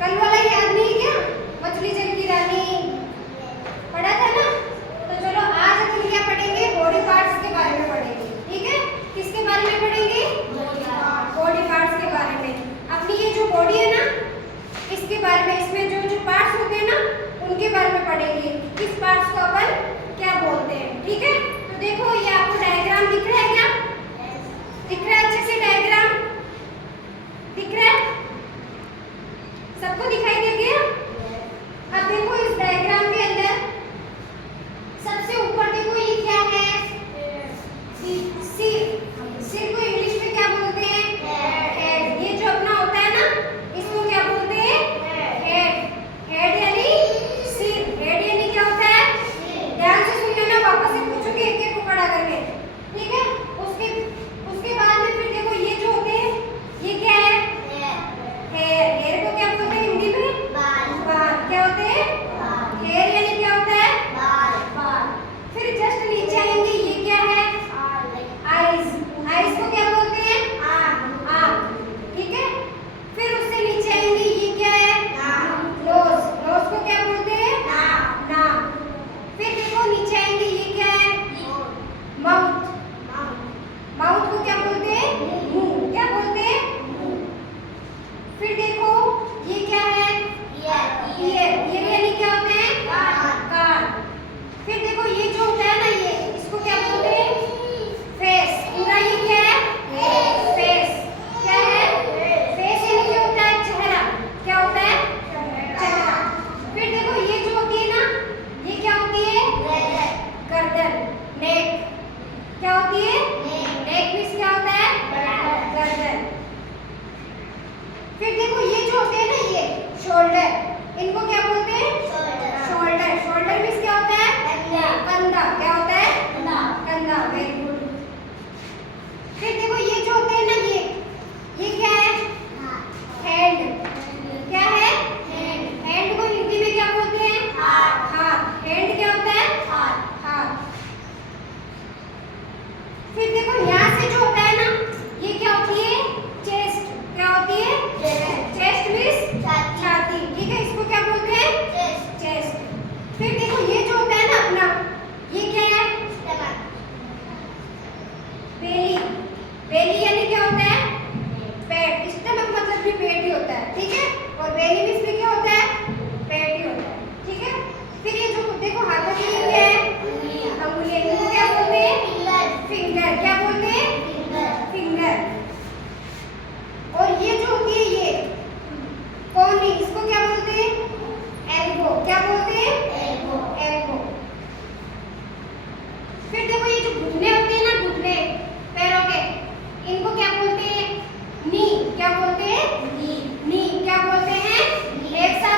कल वाला याद नहीं क्या, मछली जल की रानी पढ़ा था ना। तो चलो आज हम क्या पढ़ेंगे, बॉडी पार्ट्स के बारे में पढ़ेंगे। ठीक है, किसके बारे में पढ़ेंगे, बॉडी पार्ट्स के बारे में। अपनी ये जो बॉडी है ना, इसके बारे में, इसमें जो जो पार्ट्स होते हैं ना उनके बारे में पढ़ेंगे, किस पार्ट्स को अपन क्या बोलते हैं। ठीक है, तो देखो ये आपको डायग्राम दिख रहा है क्या, दिख रहा है अच्छे से डायग्राम, दिख रहा है सबको, दिखाई दे गया। अब देखो इस डायग्राम के अंदर सबसे ऊपर देखो ये क्या है, सिर। सिर को इंग्लिश में क्या बोलते हैं, हेड। ये जो अपना होता है ना इसको क्या बोलते हैं, हेड। हेड यानी सिर, हेड यानी क्या होता है, ध्यान से सुन लेना, वापस से पूछोगे एक एक को पढ़ा करके। ठीक है, उसके बाद में फिर देखो ये जो होते हैं ये क्या है, हेयर। हेयर को क्या बोलते हैं हिंदी में, बाल। क्या होते हैं, हेयर यानी क्या होता है, बाल। फिर जस्ट नीचे आएंगे, ये क्या है, आईज। आईज को क्या बोलते हैं, आँख। ठीक है, फिर उससे नीचे आएंगे, ये क्या है, नोज। नोज को क्या बोलते हैं, नाक। फिर देखो नीचे आएंगे, ये क्या है, माउथ। माउथ को क्या बोलते हैं, मुंह। क्या बोलते हैं, फिर देखो ये क्या है, ईयर। ईयर यानी क्या होते हैं, कान। फिर देखो ये जो होता है ना ये, इसको क्या बोलते हैं, फेस। पूरा ये क्या है, फेस। क्या है, फेस यानी क्या होता है, चेहरा। क्या होता है, चेहरा। फिर देखो ये जो होती है ना, ये क्या होती है, गर्दन, नेक। क्या होती है, नेक मींस क्या होता है, गर्दन। फिर देखो ये जो होते हैं ना ये शोल्डर, इनको क्या बोलते हैं, शोल्डर। शोल्डर मींस क्या होता है, कंधा। क्या होता है, कंधा। Very good. फिर देखो ये जो होते हैं ना ये क्या है, हैंड। क्या है, हैंड को हिंदी में क्या बोलते हैं, हाथ। हैंड क्या होता है, हाथ। फिर देखो यहाँ से जो होता है ना ये क्या होती है, चेस्ट। क्या होती है, चेस्ट मींस छाती। ठीक है, इसको क्या बोलते हैं, चेस्ट। फिर देखो ये जो होता है ना अपना, ये क्या है, बेली। बेली यानी क्या होता है, पेट। स्टमक मतलब भी पेट ही होता है। ठीक है, और बेली मींस भी क्या होता है, पेट ही होता है। ठीक है, फिर ये जो देखो हाथों की ये क्या है, अंगुलियां। इनको क्या बोलते हैं, फिंगर। क्या बोलते हैं, फिंगर। और ये जो होती है ये कोहनी, इसको क्या बोलते हैं, एल्बो। क्या बोलते हैं, एल्बो। फिर देखो ये जो घुटने होते हैं ना, घुटने पैरों के, इनको क्या बोलते हैं, नी। क्या बोलते हैं, नी। क्या बोलते हैं, एक साथ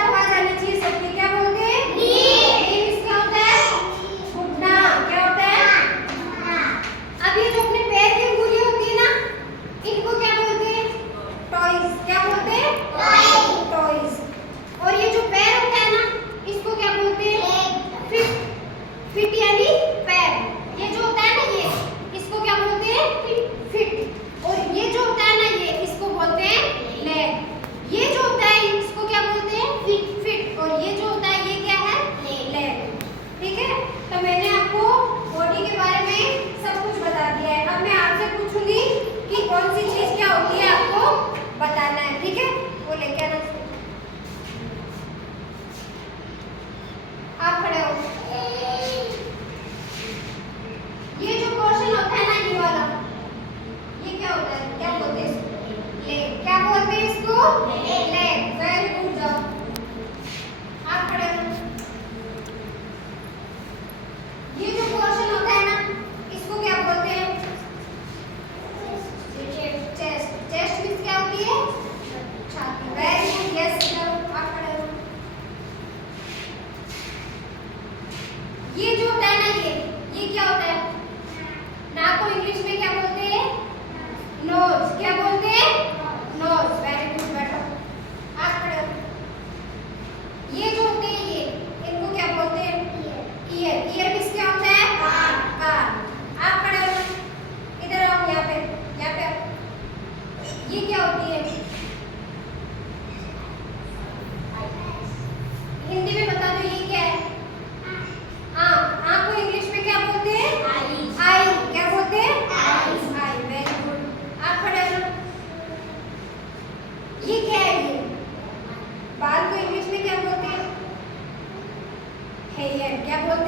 क्या बोलते